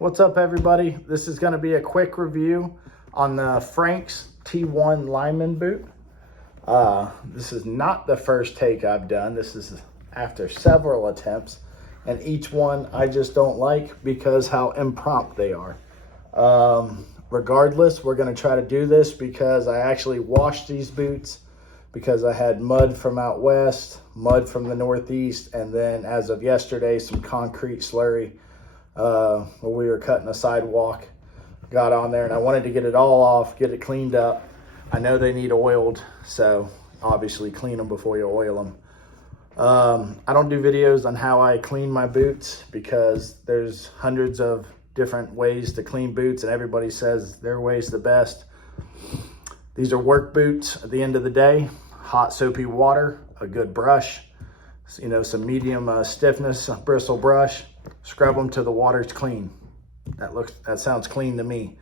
What's up, everybody? This is going to be a quick review on the Frank's T1 lineman boot. This is not the first take I've done. This is after several attempts, and each one I just don't like because how impromptu they are. Regardless, we're going to try to do this because I actually washed these boots because I had mud from out west, mud from the northeast, and then as of yesterday, some concrete slurry. When we were cutting a sidewalk, got on there and I wanted to get it all off, get it cleaned up. I know they need oiled, so obviously clean them before you oil them. I don't do videos on how I clean my boots because there's hundreds of different ways to clean boots and everybody says their way's the best. These are work boots at the end of the day. Hot soapy water, a good brush, some medium stiffness bristle brush. Scrub them till the water's clean. That sounds clean to me.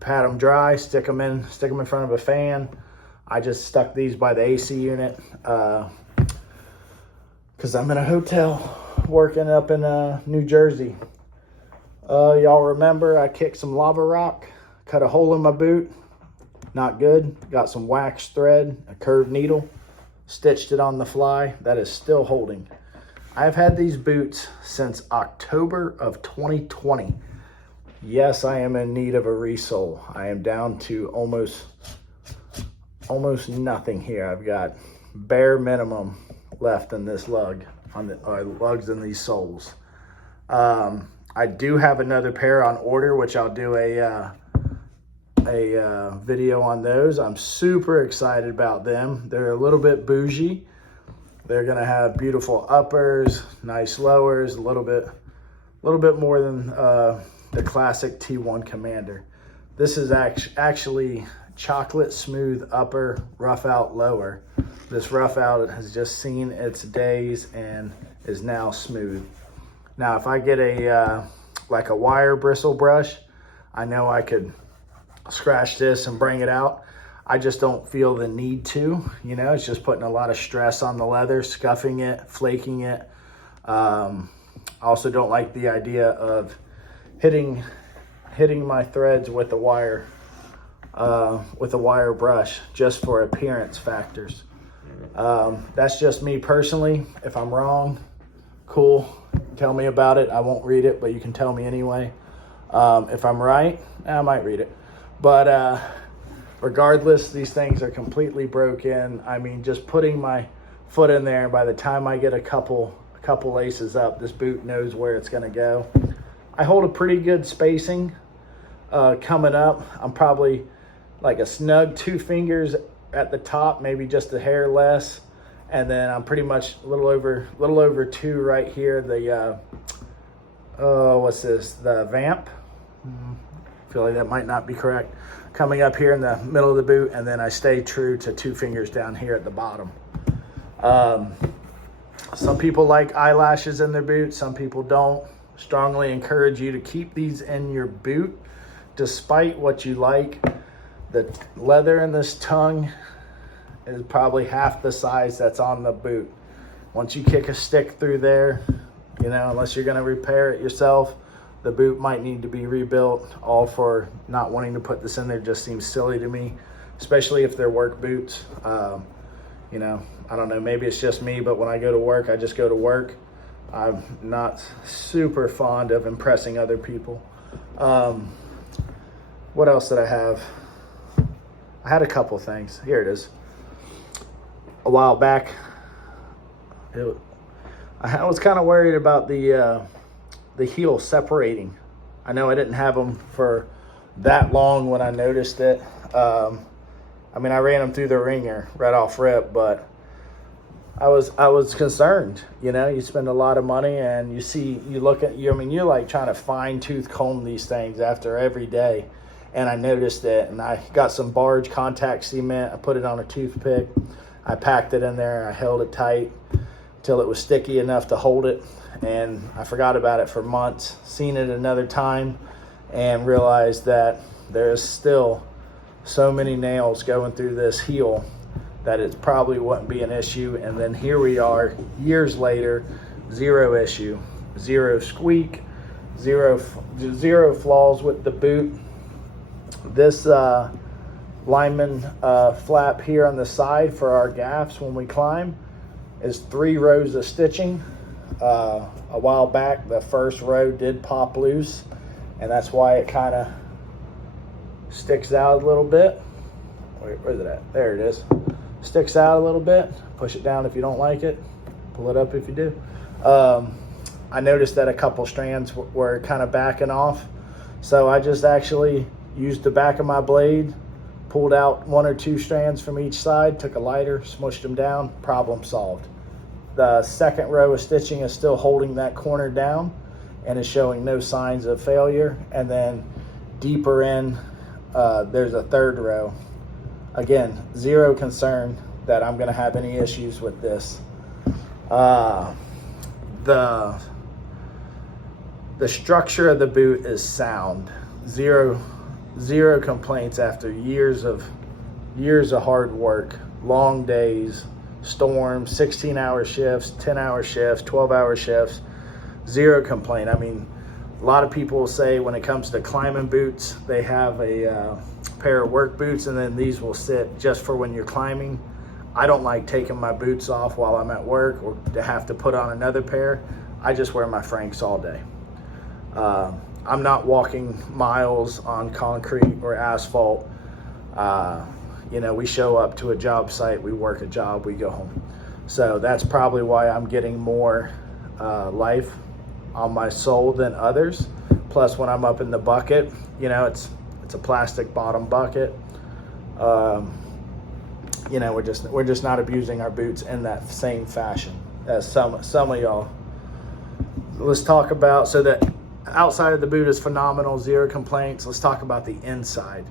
Pat them dry, stick them in front of a fan. I just stuck these by the AC unit because I'm in a hotel working up in New Jersey. Y'all remember I kicked some lava rock, cut a hole in my boot. Not good. Got some wax thread, a curved needle, stitched it on the fly. That is still holding. I've had these boots since October of 2020. Yes, I am in need of a resole. I am down to almost nothing here. I've got bare minimum left in this lug, lugs in these soles. I do have another pair on order, which I'll do a video on those. I'm super excited about them. They're a little bit bougie. They're gonna have beautiful uppers, nice lowers, a little bit more than the classic T1 Commander. This is actually chocolate smooth upper, rough out lower. This rough out has just seen its days and is now smooth. Now, if I get like a wire bristle brush, I know I could scratch this and bring it out. I just don't feel the need to, it's just putting a lot of stress on the leather, scuffing it, flaking it. I also don't like the idea of hitting my threads with a wire brush just for appearance factors. That's just me personally. If I'm wrong, cool, tell me about it. I won't read it, but you can tell me anyway. If I'm right, I might read it. But regardless, these things are completely broken. I mean, just putting my foot in there, by the time I get a couple laces up, this boot knows where it's gonna go. I hold a pretty good spacing coming up. I'm probably like a snug 2 fingers at the top, maybe just a hair less. And then I'm pretty much a little over 2 right here. The, what's this? The vamp. I feel like that might not be correct. Coming up here in the middle of the boot, and then I stay true to 2 fingers down here at the bottom. Some people like eyelashes in their boots, some people don't. Strongly encourage you to keep these in your boot, despite what you like. The leather in this tongue is probably half the size that's on the boot. Once you kick a stick through there, unless you're gonna repair it yourself, the boot might need to be rebuilt. All for not wanting to put this in there just seems silly to me, especially if they're work boots. I don't know, maybe it's just me, but when I go to work, I just go to work. I'm not super fond of impressing other people. What else did I have? I had a couple things. Here it is. A while back, I was kind of worried about the heel separating. I know I didn't have them for that long when I noticed it. I ran them through the ringer right off rip, but I was concerned. You spend a lot of money and you're like trying to fine tooth comb these things after every day. And I noticed it, and I got some barge contact cement. I put it on a toothpick. I packed it in there. I held it tight till it was sticky enough to hold it. And I forgot about it for months. Seen it another time and realized that there's still so many nails going through this heel that it probably wouldn't be an issue. And then here we are years later, zero issue, zero squeak, Zero flaws with the boot. This lineman flap here on the side for our gaffs when we climb is 3 rows of stitching. A while back, the first row did pop loose, and that's why it kind of sticks out a little bit. Where's it at? There it is. Sticks out a little bit. Push it down if you don't like it. Pull it up if you do. I noticed that a couple strands were kind of backing off, so I just actually used the back of my blade, pulled out 1 or 2 strands from each side, took a lighter, smushed them down, problem solved. The second row of stitching is still holding that corner down and is showing no signs of failure. And then deeper in, there's a third row. Again, zero concern that I'm gonna have any issues with this. The structure of the boot is sound. Zero complaints after years of hard work, long days, storms, 16-hour shifts, 10-hour shifts, 12-hour shifts. Zero complaint. I mean, a lot of people say when it comes to climbing boots, they have a pair of work boots, and then these will sit just for when you're climbing. I don't like taking my boots off while I'm at work or to have to put on another pair. I just wear my Franks all day. I'm not walking miles on concrete or asphalt. We show up to a job site, we work a job, we go home. So that's probably why I'm getting more life on my sole than others. Plus, when I'm up in the bucket, it's a plastic bottom bucket. We're just not abusing our boots in that same fashion as some of y'all. Let's talk about, so that outside of the boot is phenomenal, zero complaints. Let's talk about the inside.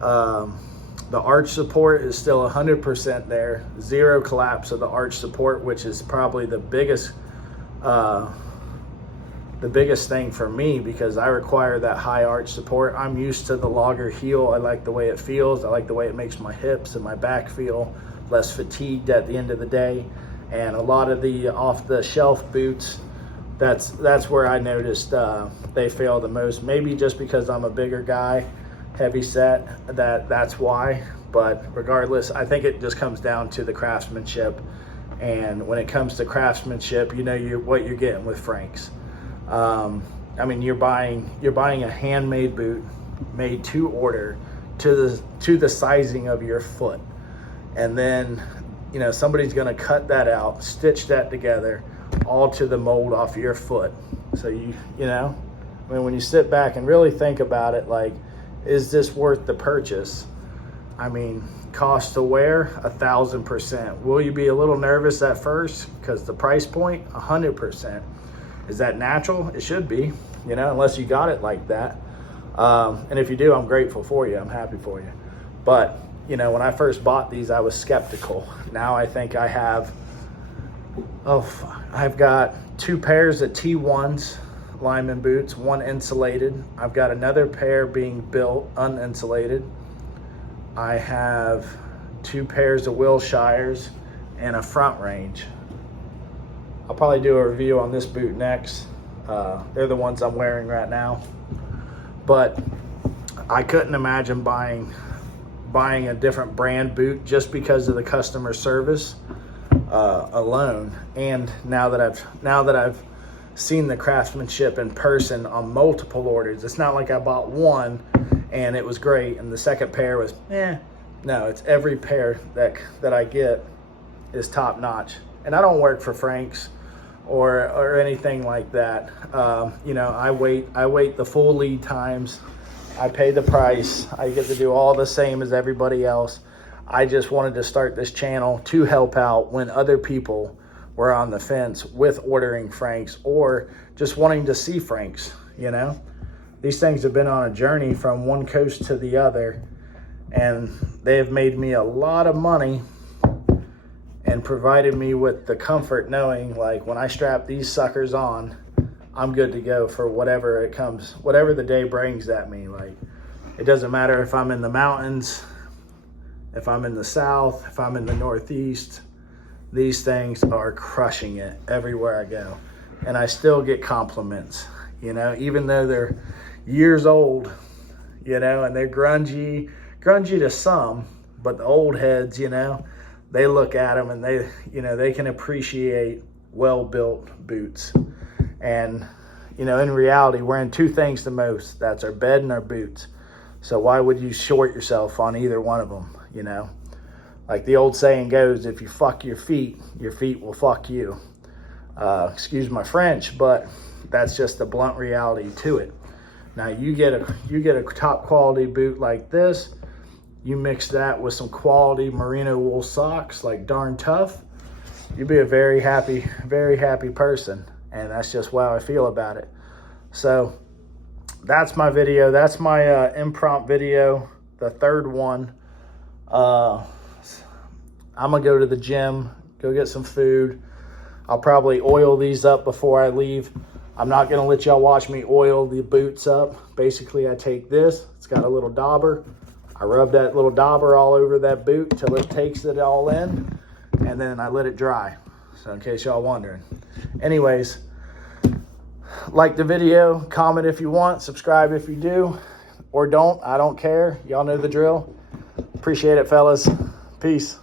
The arch support is still 100% there. Zero collapse of the arch support, which is probably the biggest thing for me, because I require that high arch support. I'm used to the logger heel. I like the way it feels. I like the way it makes my hips and my back feel less fatigued at the end of the day. And a lot of the off-the-shelf boots, that's where I noticed they fail the most. Maybe just because I'm a bigger guy, heavy set, that's why. But regardless, I think it just comes down to the craftsmanship. And when it comes to craftsmanship, what you're getting with Franks. You're buying a handmade boot made to order to the sizing of your foot, and then somebody's going to cut that out, stitch that together, all to the mold off your foot. So when you sit back and really think about it, like, is this worth the purchase? I mean, cost to wear, 1,000%. Will you be a little nervous at first because the price point? 100%. Is that natural? It should be, unless you got it like that. And if you do, I'm grateful for you. I'm happy for you. But, when I first bought these, I was skeptical. Now I think I've got 2 pairs of T1s, lineman boots, 1 insulated. I've got another pair being built, uninsulated. I have 2 pairs of Wilshires and a front range. I'll probably do a review on this boot next. They're the ones I'm wearing right now. But I couldn't imagine buying a different brand boot just because of the customer service alone. And now that I've seen the craftsmanship in person on multiple orders, it's not like I bought one and it was great and the second pair was no, it's every pair that I get is top notch. And I don't work for Franks or anything like that. I wait the full lead times. I pay the price. I get to do all the same as everybody else. I just wanted to start this channel to help out when other people were on the fence with ordering Franks or just wanting to see Franks. These things have been on a journey from one coast to the other, and they have made me a lot of money and provided me with the comfort knowing, like, when I strap these suckers on, I'm good to go for whatever it comes, whatever the day brings at me. Like, it doesn't matter if I'm in the mountains, if I'm in the south, if I'm in the Northeast, these things are crushing it everywhere I go. And I still get compliments. you know, even though they're years old, you know, and they're grungy to some, but the old heads, you know, they look at them and they, you know, they can appreciate well-built boots. And, you know, in reality, we're in two things the most. That's our bed and our boots. So why would you short yourself on either one of them, you know? Like the old saying goes, if you fuck your feet will fuck you. Excuse my French, but that's just the blunt reality to it. Now you get a top quality boot like this, you mix that with some quality merino wool socks like Darn Tough, you'll be a very happy person. And that's just how I feel about it. So that's my video. That's my impromptu video, the third one. I'm gonna go to the gym, go get some food. I'll probably oil these up before I leave. I'm not gonna let y'all watch me oil the boots up. Basically, I take this, it's got a little dauber. I rub that little dauber all over that boot till it takes it all in, and then I let it dry. So in case y'all wondering. Anyways, like the video, comment if you want, subscribe if you do, or don't. I don't care. Y'all know the drill. Appreciate it, fellas. Peace.